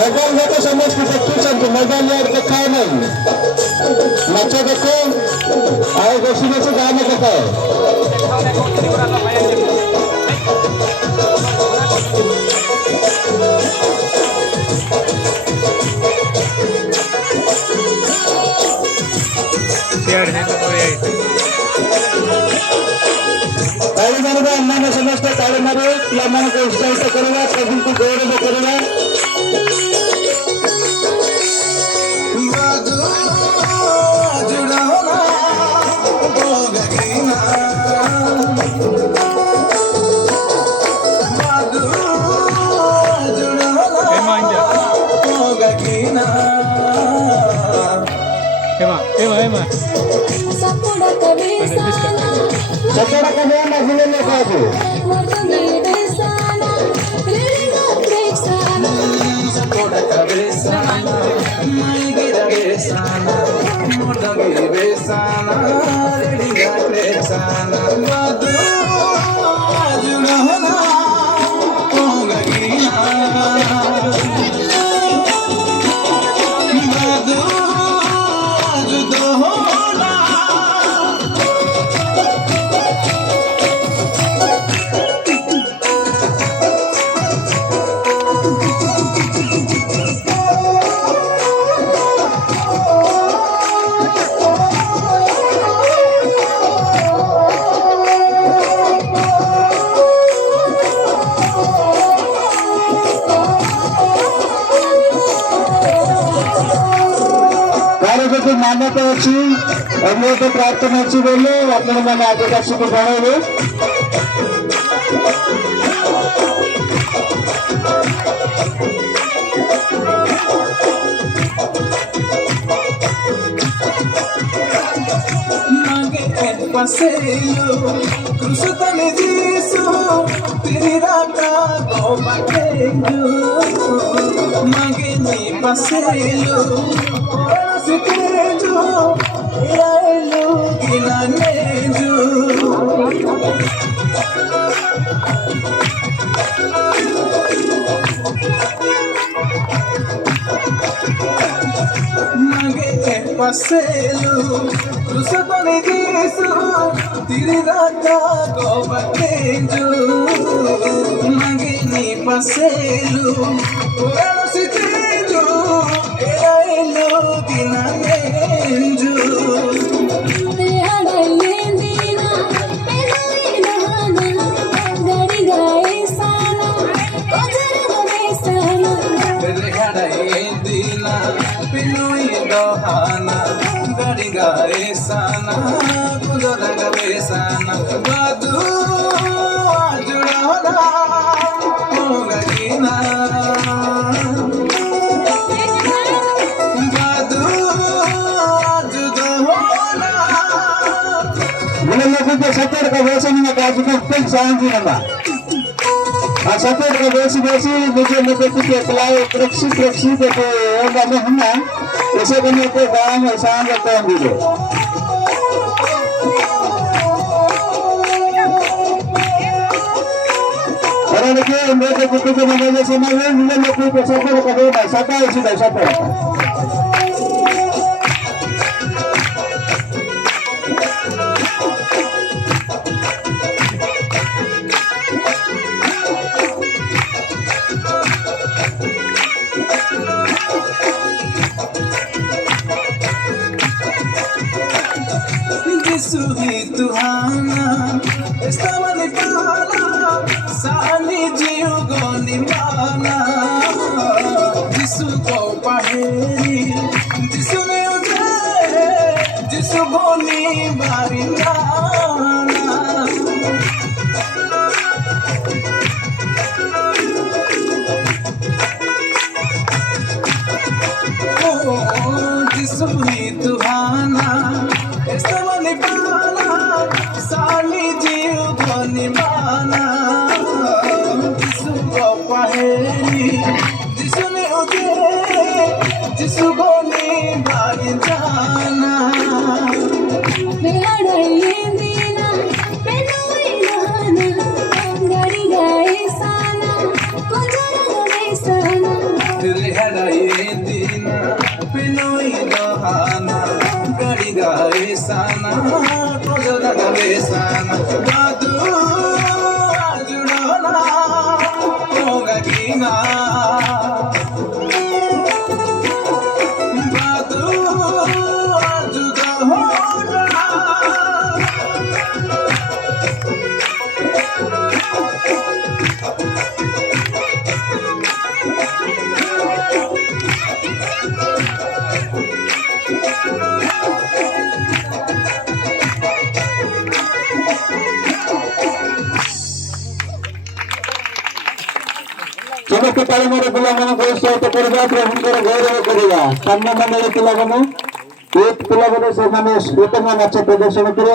Mobile में तो समझ के सकते हैं तो मोबाइल यार देखा है नहीं बच्चा देखो आए गोशी में से गाने देखा ताली मारवा अन्ना समस्त ताली मारो पिलामान को उत्साहित करवा प्रभु को गौरव करवा सपोड़ा का नाम अगले में खाओ सपोड़ा का बेसाना मैं गिरा बेसाना मोटा गिरा बेसाना रेडी का बेसाना बादू जुड़ा होना होगा गिना बादू जुदा होना मान्यता अच्छी अभी तो प्रार्थना अच्छी बोले अपने मैंने आगे का शुक्र बढ़ाओगे Paseo, cruzate mi diso, tiraka go pateyo, mageni paseo, sitejo, yaelo ginanejo. Mageni paseo, cruzate mi diso, tiraka go pateyo, mageni paseo, sitejo, yaelo ginanejo. गड़ी गाए साना गुजर गए साना बादू जुड़ा होगा गिना बादू जुदा होना मैंने लोगों को सत्तर का वैसे नहीं कहा कि कुछ शांति ना सत्तर का वैसी मुझे कुछ अप्लाई प्रक्षी देखो होगा मैं हूँ ना ऐसे बने को गाँव में शाम करता हूँ मुझे अरे देखिए मेरे कुछ को मैंने जैसे मैं मिले लोगों को सफर करो ना सफर इसी का सफर Tuhana estaba de pana sali jiu goni mana jisu ko paheri হেরাইয়ে দিনা পিনই দহানা গাড়ি গায়ে সানা তোজ লাগাবে সানা দাদু জুড়না হোগা কি না দাদু জুদা হোনা ସମସ୍ତ ତାଳିମରେ ପିଲାମାନଙ୍କୁ ଉତ୍ସାହିତ କରିବା ପ୍ରଭୁଙ୍କର ଗୌରବ କରିବା ସାମ୍ନା ମଣ୍ଡଳୀ ପିଲାମାନେ ପିଲାମାନେ ସେମାନେ ଉତ୍ତମ ନାଚ ପ୍ରଦର୍ଶନ କରିବା।